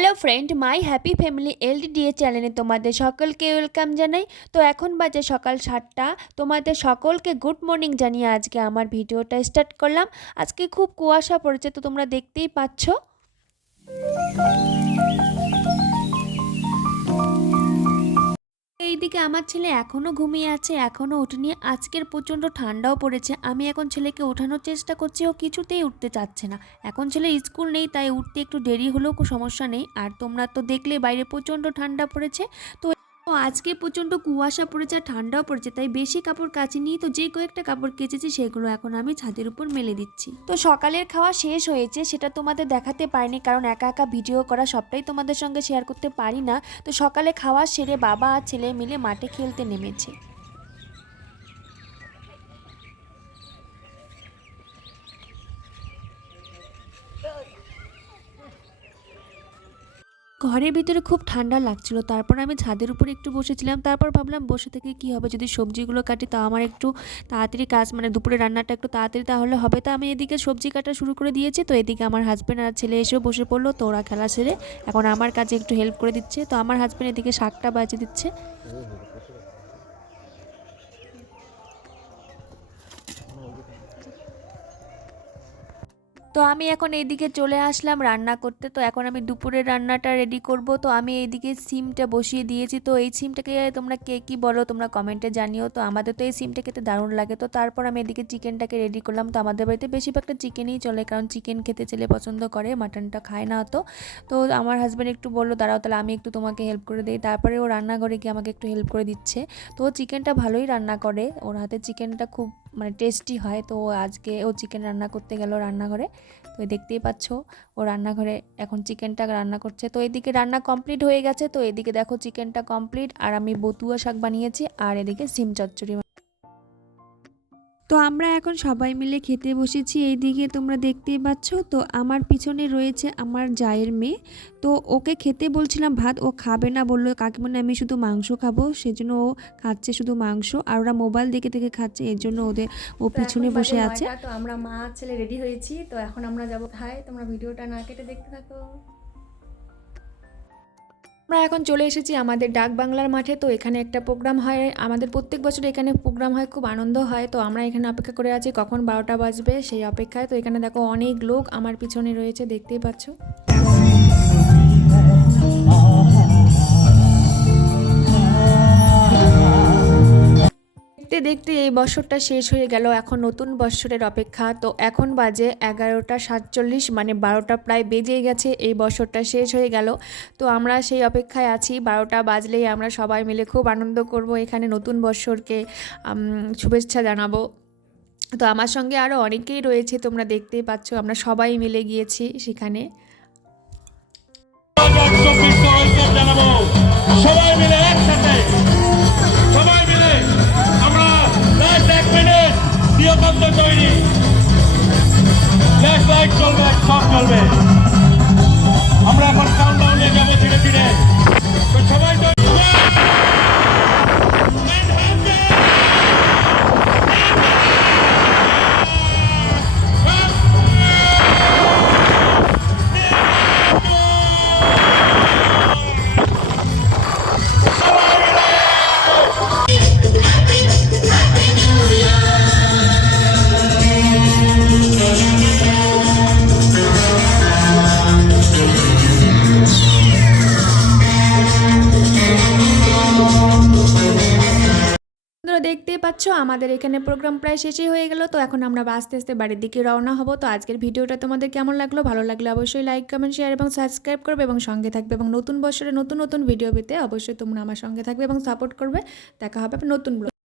Hello friend, my happy family LDDA চ্যানেলে তোমাদের সকলকে ওয়েলকাম জানাই। তো এখন বাজে সকাল 7টা। তোমাদের সকলকে গুড মর্নিং জানিয়ে আজকে আমার ভিডিওটা স্টার্ট করলাম। আজকে খুব কুয়াশা পড়েছে, তো তোমরা দেখতেই পাচ্ছ। এইদিকে আমার ছেলে এখনও ঘুমিয়ে আছে, এখনও ওঠেনি। আজকের প্রচণ্ড ঠান্ডাও পড়েছে। আমি এখন ছেলেকে ওঠানোর চেষ্টা করছি, ও কিছুতেই উঠতে চাচ্ছে না। এখন ছেলে স্কুল নেই, তাই উঠতে একটু দেরি হলেও কোনো সমস্যা নেই। আর তোমরা তো দেখলে বাইরে প্রচণ্ড ঠান্ডা পড়েছে। তো আজকে প্রচণ্ড কুয়াশা পড়েছে আর ঠান্ডাও পড়েছে, তাই বেশি কাপড় কাচিনি। তো যে কয়েকটা কাপড় কেচেছি সেগুলো এখন আমি ছাদের উপর মেলে দিচ্ছি। তো সকালের খাওয়া শেষ হয়েছে, সেটা তোমাদের দেখাতে পারিনি, কারণ একা একা ভিডিও করা সবটাই তোমাদের সঙ্গে শেয়ার করতে পারি না। তো সকালে খাওয়া সেরে বাবা আর ছেলে মিলে মাঠে খেলতে নেমেছে। ঘরের ভিতরে খুব ঠান্ডা লাগছিল, তারপর আমি ছাদের উপরে একটু বসেছিলাম। তারপর ভাবলাম বসে থেকে কি হবে, যদি সবজিগুলো কাটি তা আমার একটু তাড়াতাড়ি কাজ, মানে দুপুরে রান্নাটা একটু তাড়াতাড়ি তাহলে হবে। তো আমি এদিকে সবজি কাটা শুরু করে দিয়েছি। তো এদিকে আমার হাজব্যান্ড আর ছেলে এসেও বসে পড়লো। তো ওরা খেলা সেরে এখন আমার কাজে একটু হেল্প করে দিচ্ছে। তো আমার হাজব্যান্ড এদিকে শাকটা বাজে দিচ্ছে। তো আমি এখন এইদিকে চলে আসলাম রান্না করতে। তো এখন আমি দুপুরের রান্নাটা রেডি করব। তো আমি এইদিকে সিমটা বসিয়ে দিয়েছি। তো এই সিমটাকে তোমরা কে কী বলো তোমরা কমেন্টে জানিও। তো আমাদের তো এই সিমটা খেতে দারুণ লাগে। তো তারপর আমি এদিকে চিকেনটাকে রেডি করলাম। তো আমাদের বাড়িতে বেশিরভাগটা চিকেনই চলে, কারণ চিকেন খেতে ছেলে পছন্দ করে, মাটনটা খায় না অত। তো আমার হাজব্যান্ড একটু বললো দাঁড়াও তাহলে আমি একটু তোমাকে হেল্প করে দিই। তারপরে ও রান্নাঘরে গিয়ে আমাকে একটু হেল্প করে দিচ্ছে। তো ও চিকেনটা ভালোই রান্না করে, ওর হাতে চিকেনটা খুব মানে টেস্টি হয়। তো আজকে ও চিকেন রান্না করতে গেল রান্নাঘরে। তো দেখতেই পাচ্ছ ও রান্নাঘরে এখন চিকেনটা রান্না করছে। তো এদিকে রান্না কমপ্লিট হয়ে গেছে। তো এদিকে দেখো চিকেনটা কমপ্লিট, আর আমি বতুয়া শাক বানিয়েছি, আর এদিকে সিম চচ্চড়ি। তো আমরা এখন সবাই মিলে খেতে বসেছি। এইদিকে তোমরা দেখতেই পাচ্ছ। তো আমার পিছনে রয়েছে আমার জায়ের মেয়ে। তো ওকে খেতে বলছিলাম ভাত, ও খাবে না, বললো কাকিমণি আমি শুধু মাংস খাবো। সেজন্য ও খাচ্ছে শুধু মাংস, আর ওরা মোবাইল দেখে দেখে খাচ্ছে, এর জন্য ও পিছনে বসে আছে। তো আমরা মা ছেলে রেডি হয়েছি। তো এখন আমরা যাবো খাই, তোমরা ভিডিওটা না কেটে দেখতে থাকো। আমরা এখন চলে এসেছি আমাদের ডাক বাংলার মাঠে। তো এখানে একটা প্রোগ্রাম হয়, আমাদের প্রত্যেক বছর এখানে প্রোগ্রাম হয়, খুব আনন্দ হয়। তো আমরা এখানে অপেক্ষা করে আছি কখন 12টা বাজবে, সেই অপেক্ষায়। তো এখানে দেখো অনেক লোক আমার পিছনে রয়েছে, দেখতেই পাচ্ছ। দেখতে দেখতে এই বছরটা শেষ হয়ে গেল, এখন নতুন বছরের অপেক্ষা। তো এখন বাজে 11টা 47, মানে 12টা প্রায় বেজে গেছে, এই বছরটা শেষ হয়ে গেল। তো আমরা সেই অপেক্ষায় আছি, 12টা বাজলেই আমরা সবাই মিলে খুব আনন্দ করব, এখানে নতুন বছরকে শুভেচ্ছা জানাবো। তো আমার সঙ্গে আরও অনেকেই রয়েছে, তোমরা দেখতেই পাচ্ছ, আমরা সবাই মিলে গিয়েছি সেখানে। সবাই মিলে একসাথে, সবাই মিলে আমরা লাস্ট 1 মিনিট নিয়তন্ত তৈরি, ফ্ল্যাশ লাইট চলবে, সব চলবে। আমরা এখন কাউন্টডাউনে যাবো ধীরে ধীরে। তো সবাই দেখতেই পাচ্ছ আমাদের এখানে প্রোগ্রাম প্রায় শেষই হয়ে গেল। তো এখন আমরা আস্তে আস্তে বাড়ির দিকে রওনা হব। তো আজকের ভিডিওটা তোমাদের কেমন লাগলো, ভালো লাগলে অবশ্যই লাইক কমেন্ট শেয়ার এবং সাবস্ক্রাইব করবে এবং সঙ্গে থাকবে, এবং নতুন বছরে নতুন নতুন ভিডিও পেতে অবশ্যই তোমরা আমার সঙ্গে থাকবে এবং সাপোর্ট করবে। দেখা হবে নতুন ব্লগ।